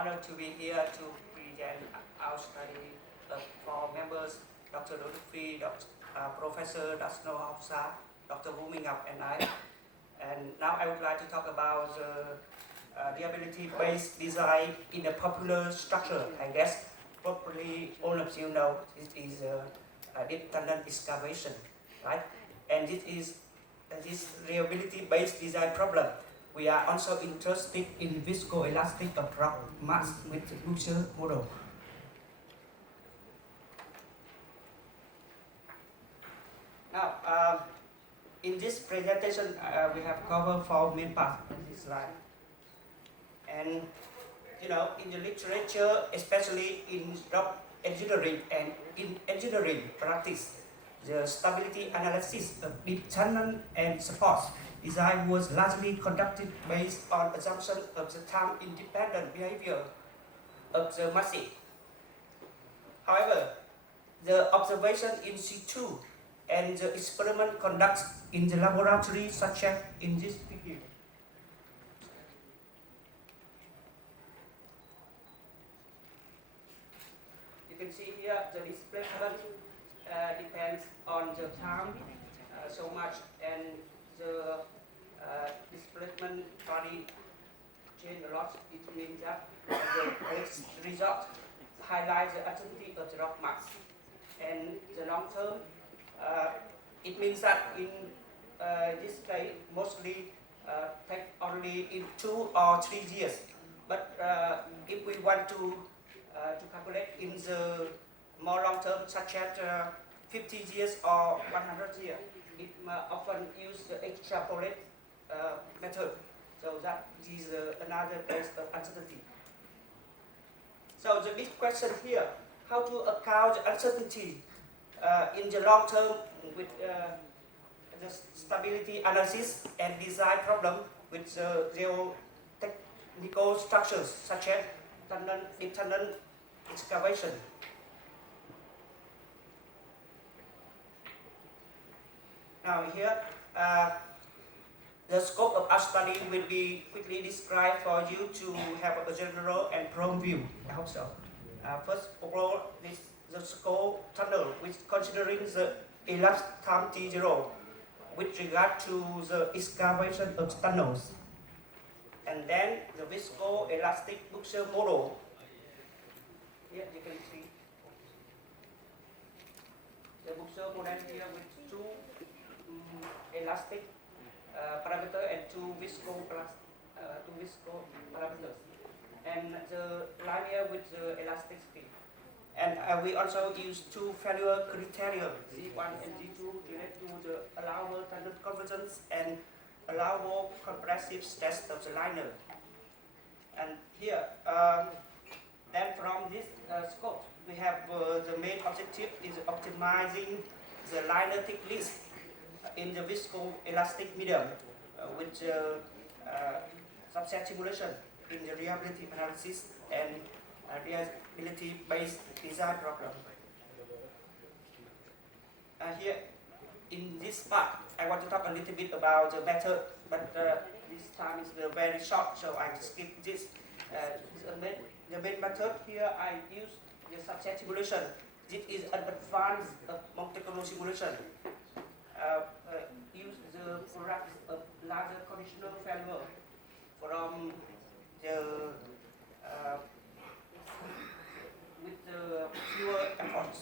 honor to be here to present our study for members, Dr. Dodufri, Professor Dasno Hafsa, Dr. Wu Mingap, and I. And now I would like to talk about the reliability-based design in a popular structure. I guess probably all of you know this is a deep tunnel excavation, right? And this is this reliability-based design problem. We are also interested in viscoelastic of rock mass with the Bucher model. Now, in this presentation, we have covered 4 main parts of this slide. And you know, in the literature, especially in rock engineering and in engineering practice, the stability analysis of deep tunnel and supports design was largely conducted based on assumption of the time-independent behavior of the massive. However, the observation in situ and the experiment conducted in the laboratory, such as in this video. You can see here the displacement depends on the time so much, and the displacement body change a lot. It means that the result highlights the activity of the rock mass. And the long term, it means that in this case, mostly take only in 2 or 3 years. But if we want to calculate in the more long term, such as 50 years or 100 years, it often use the extrapolate method. So that is another case of uncertainty. So the big question here, how to account the uncertainty in the long term with the stability analysis and design problem with geotechnical structures such as tunnel, deep tunnel excavation. Now here, the scope of our study will be quickly described for you to have a general and prompt view. I hope so. First of all, the scope tunnel, which considering the elapsed time T0 with regard to the excavation of tunnels. And then the viscoelastic Bucher model. Here you can see the Bucher model here with 2 elastic parameter and 2 visco parameters, and the line here with the elasticity. And we also use 2 failure criteria, Z1 and Z2, related to the allowable tunnel convergence and allowable compressive stress of the liner. And here, then from this scope, we have the main objective is optimizing the liner thickness in the viscoelastic medium with subset simulation in the reliability analysis and reliability-based design problem. Here, in this part, I want to talk a little bit about the method, but this time is very short, so I skip this. The main method here, I use the subset simulation. This is an advanced Monte Carlo simulation. Use the products of larger conditional failure from the with the fewer efforts.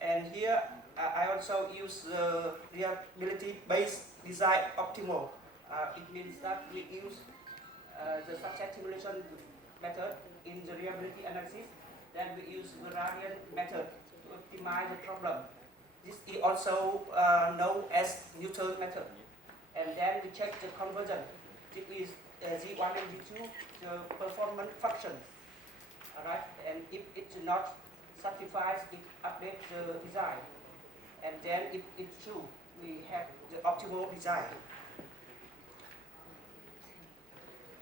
And here I also use the reliability-based design optimal. It means that we use the subset simulation method in the reliability analysis. Then we use the variant method to optimize the problem. This is also known as Newton method. And then we check the conversion. This is Z1 and Z2, the performance function. Alright, and if it's not satisfies, it updates the design. And then if it's true, we have the optimal design.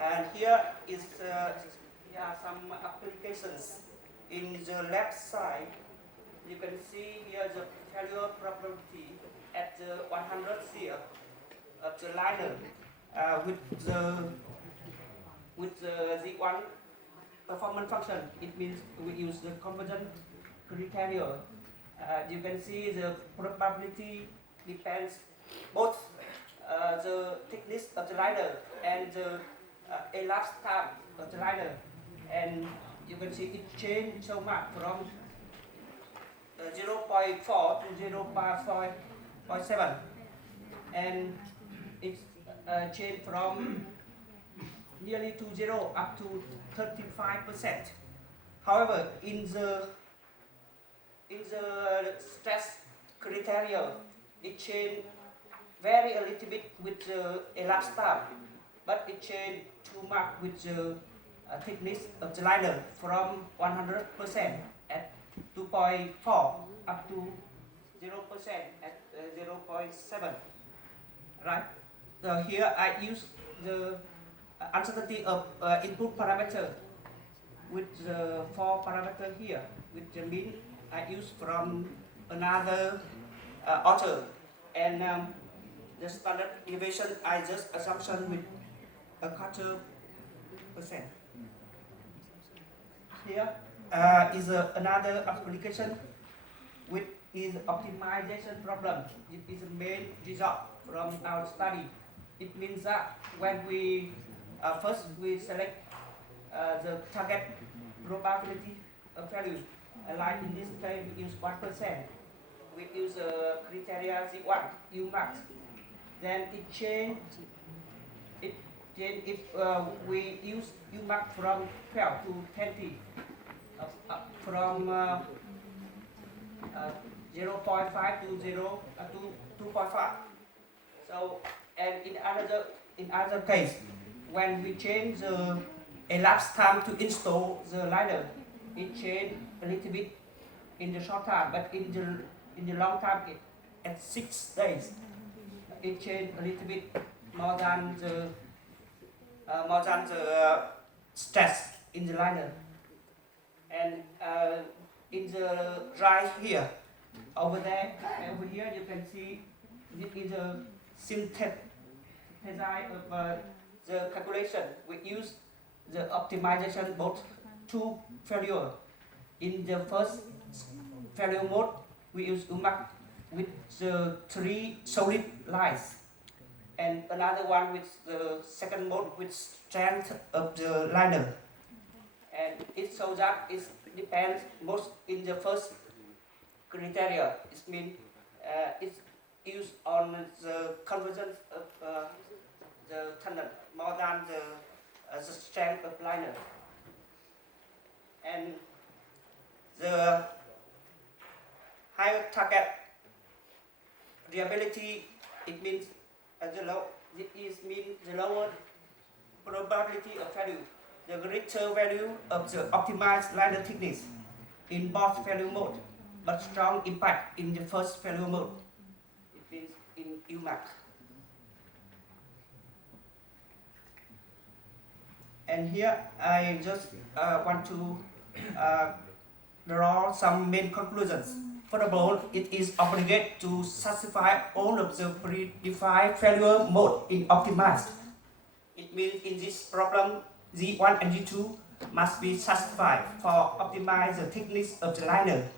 And here is some applications. In the left side, you can see here the failure probability at the 100th year of the liner with the with the Z1 performance function. It means we use the convergent criteria. You can see the probability depends both the thickness of the liner and the elapsed time of the liner, and you can see it changed so much from 0.4 to 0.7, and it's changed from nearly to zero up to 35%. However, in the stress criteria, it changed very a little bit with the elapsed time, but it changed too much with the thickness of the liner from 100% at 2.4 up to 0% at 0.7. Right? So here I use the uncertainty of input parameter with the 4 parameter here. With the mean I use from another author, and the standard deviation I just assumption with a 0.25%. Here is another application which is optimization problem. It is a main result from our study. It means that when we first we select the target probability of value, like in this case we use 1%. We use criteria Z1, U max. Then it change. If we use U max from 12 to 20, from 0.5 to 2.5. So, and in other case, when we change the elapsed time to install the liner, it change a little bit in the short time, but in the long time, at 6 days, it change a little bit more than the stress in the liner. And in the dry here, over here you can see this is a synthesis of the calculation. We use the optimization both two failure. In the first failure mode, we use UMAC with the 3 solid lines, and another one with the second mode with strength of the liner. And it shows that it depends most in the first criteria. It means it's used on the convergence of the tendon more than the strength of liner. And the higher target reliability, it means the lower probability of value, the greater value of the optimized liner thickness in both failure mode, but strong impact in the first failure mode. It means in UMAC. And here I just want to draw some main conclusions. First of all, it is obligate to satisfy all of the predefined failure mode in optimized. It means in this problem, Z1 and Z2 must be satisfied for optimize the thickness of the liner.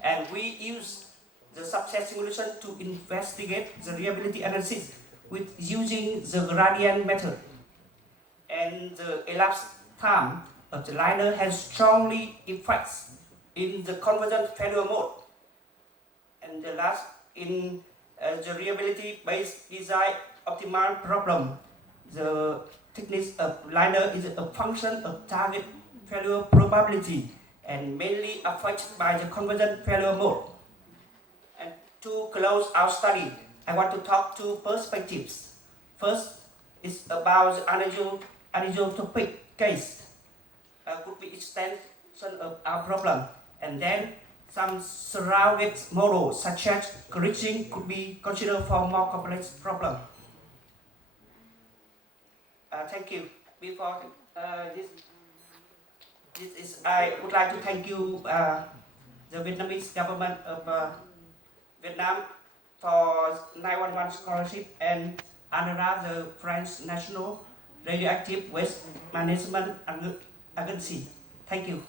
And we use the subset simulation to investigate the reliability analysis with using the gradient method. And the elapsed time of the liner has strongly effects in the convergent failure mode. And the last, in the reliability-based design optimal problem, the thickness of liner is a function of target failure probability and mainly affected by the convergent failure mode. And to close our study, I want to talk two perspectives. First is about the anisotropic case, could be extension of our problem, and then some surrogate models such as glitching could be considered for more complex problem. Thank you. Before I would like to thank you, the Vietnamese government of Vietnam for 911 scholarship, and ANRA, the French national Radioactive Waste Management Agency. Thank you.